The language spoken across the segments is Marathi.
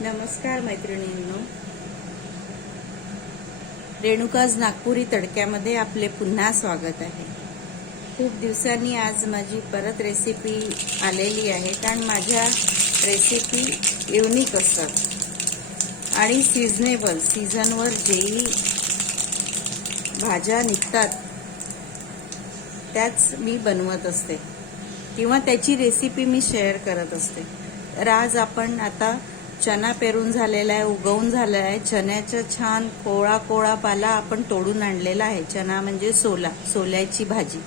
नमस्कार मैत्रिणींनो, रेणुकाज नागपुरी तडक्यामध्ये आपले पुन्हा स्वागत आहे। खूप दिवसांनी आज माझी परत रेसिपी आलेली आहे, कारण माझ्या रेसिपी युनिक असतात आणि सीझनेबल, सीझनवर जेही भाज्या निघतात त्याच मी बनवत असते किंवा त्याची रेसिपी मी शेअर करत असते। तर आज आपण आता चना पेरून झालेला आहे, उगवून झाला आहे। चण्याचा छान कोळा कोळा पाला आपण तोडून आणलेला आहे। चना म्हणजे सोल्याची भाजी।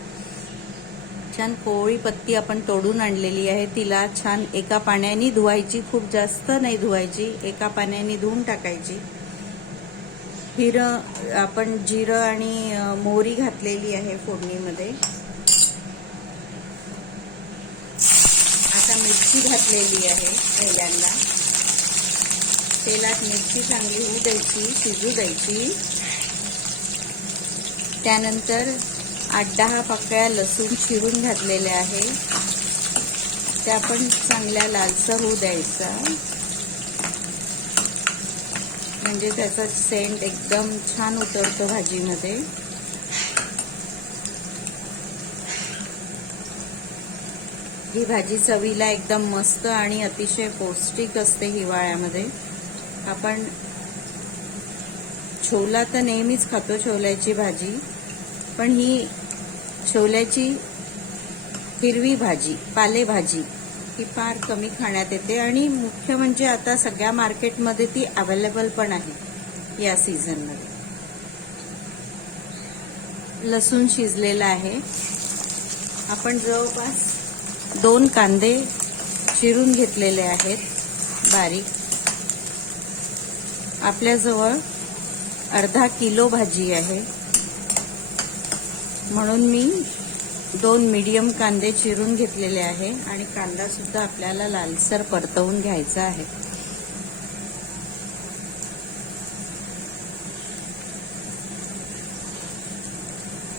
छान कोवळी पत्ती आपण तोडून आणलेली आहे। तिला छान एका पाण्याने धुवायची, खूप जास्त नाही धुवायची, एका पाण्याने धुवून टाकायची। आपण जिरं आणि मोहरी घातलेली आहे फोडणीमध्ये। आता मिरची घातलेली आहे पहिल्यांदा। तेलात मिरची चांगली होऊ द्यायची, शिजू द्यायची। त्यानंतर 8-10 पाकळ्या लसूण चिरून घातलेल्या आहे, त्या पण चांगल्या लालसर होऊ द्यायचा, म्हणजे त्याचा सेंट एकदम छान उतरतो भाजीमध्ये। ही भाजी चवीला एकदम मस्त आणि अतिशय पौष्टिक असते हिवाळ्यामध्ये। आपण छोला तर नेहमीच खातो, छोल्याची भाजी, पण ही छोल्याची हिरवी भाजी, पालेभाजी ही फार कमी खाण्यात येते आणि मुख्य म्हणजे आता सगळ्या मार्केटमध्ये ती अवेलेबल पण आहे या सीझनमध्ये। लसूण शिजलेला आहे। आपण जवळपास 2 कांदे चिरून घेतलेले आहेत बारीक। आपल्याजवळ अर्धा किलो भाजी आहे, म्हणून मी 2 मीडियम कांदे चिरून घेतलेले आहे आणि कांदा सुद्धा आपल्याला लालसर परतवून घ्यायचा आहे।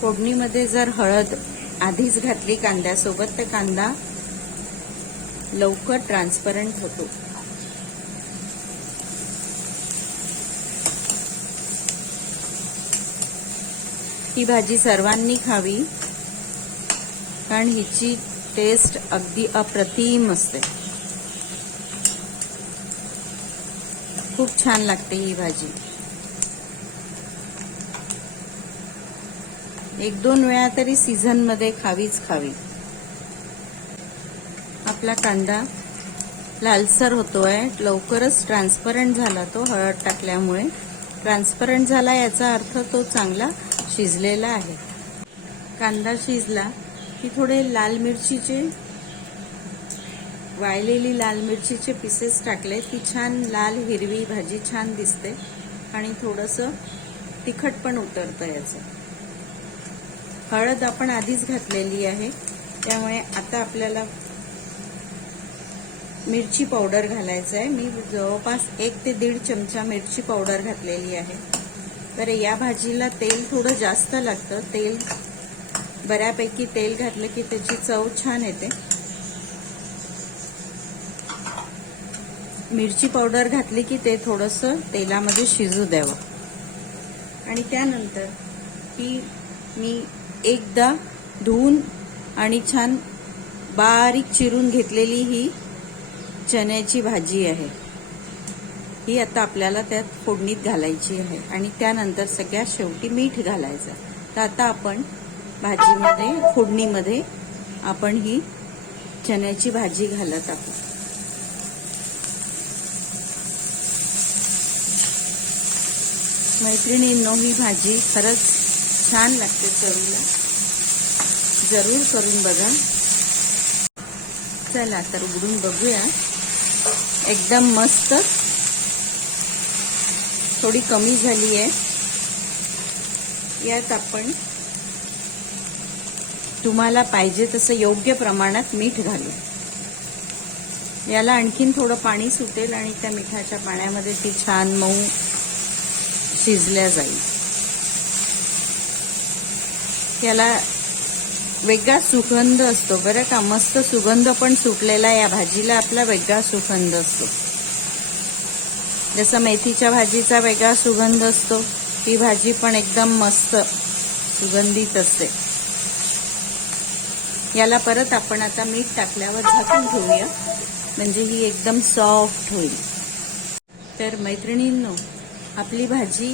फोडणीमध्ये जर हळद आधीच घातली कांद्यासोबत तर कांदा लवकर ट्रान्सपरंट होतो। ही भाजी सर्वांनी खावी, कारण हिची टेस्ट अगदी अप्रतिम असते, खूप छान लागते ही भाजी। 1-2 वेळा तरी सीझन मध्ये खावीच खावी। आपला कांदा लालसर होतोय, लवकरच ट्रान्सपरंट झाला, तो हळद टाकल्यामुळे ट्रान्सपरंट झाला, याचा अर्थ तो चांगला शिजलेला आहे। कांदा शिजला की थोडे लाल मिरचीचे, वाळलेली लाल मिरचीचे पीसेस टाकले की छान लाल हिरवी भाजी छान दिसते आणि थोडंसं तिखट पण उतरतं याचं। हळद आपण आधीच घातलेली आहे, त्यामुळे आता आपल्याला मिरची पावडर घालायचं आहे। मी जवळपास 1 ते 1.5 चमचा मिरची पावडर घातलेली आहे। तर या भाजीला तेल थोडं जास्त लागतं, तेल बऱ्यापैकी तेल घातलं की त्याची चव छान येते। मिरची पावडर घातली की ते थोडंसं तेलामध्ये शिजू द्यावं आणि त्यानंतर ही मी एकदा धुवून आणि छान बारीक चिरून घेतलेली ही चण्याची भाजी आहे, ही आता आपल्याला त्यात फोडणीत घालायची आहे आणि त्यानंतर सगळ्यात शेवटी मीठ घालायचं। तर आता आपण भाजीमध्ये, फोडणीमध्ये आपण ही चण्याची भाजी घालत आहोत। मैत्रिणींनो, ही भाजी खरंच छान लागते चवीला, जरूर करून बघा। चला तर उघडून बघूया। एकदम मस्त, थोडी कमी झाली आहे। यात आपण तुम्हाला पाहिजे तसं योग्य प्रमाणात मीठ घालू। याला आणखीन थोडं पाणी सुटेल आणि त्या मिठाच्या पाण्यामध्ये ती छान मऊ शिजल्या जाईल। याला वेगळा सुगंध असतो बरं का, मस्त सुगंध पण सुटलेला या भाजीला, आपला वेगळा सुगंध असतो। जसं मेथीच्या भाजीचा वेगळा सुगंध असतो, ही भाजी पण एकदम मस्त सुगंधित असते. याला परत आपण आता मीठ टाकल्यावर झाकून ठेवूया, म्हणजे ही एकदम सॉफ्ट होईल. तर मैत्रिणींनो, आपली भाजी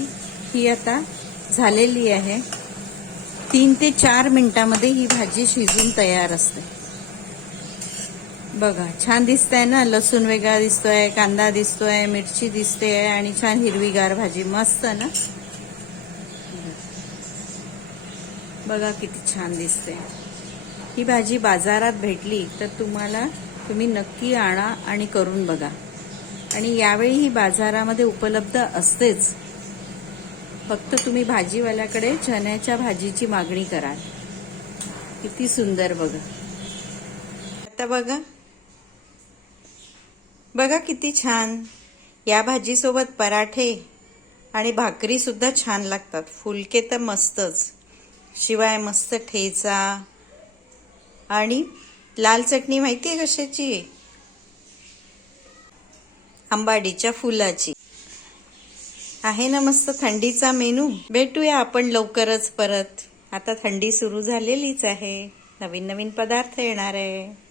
ही आता झालेली आहे. 3 ते 4 मिनिटांमध्ये ही भाजी शिजून तयार असते. बघा, छान दिसतंय ना. लसूण वेगळा दिसतोय, कांदा दिसतोय, मिरची दिसते आणि छान हिरवीगार भाजी. मस्त ना. बघा किती छान दिसते. ही भाजी बाजारात भेटली तर तुम्ही नक्की आणा आणि करून बघा. आणि यावेळी ही बाजारामध्ये उपलब्ध असतेच. फक्त तुम्ही भाजीवाल्याकडे चण्याच्या भाजीची मागणी कराल. किती सुंदर बघा. आता बघा किती छान. या भाजीसोबत पराठे आणि भाकरी सुद्धा छान लागतात. फुलके तर मस्तच. शिवाय मस्त ठेचा आणि लाल चटणी माहिती आहे कशाची? आंबाडीच्या फुलाची. आहे ना मस्त थंडीचा मेनू. भेटूया आपण लवकरच परत. आता थंडी सुरू झालेलीच आहे. नवीन नवीन पदार्थ येणार आहे.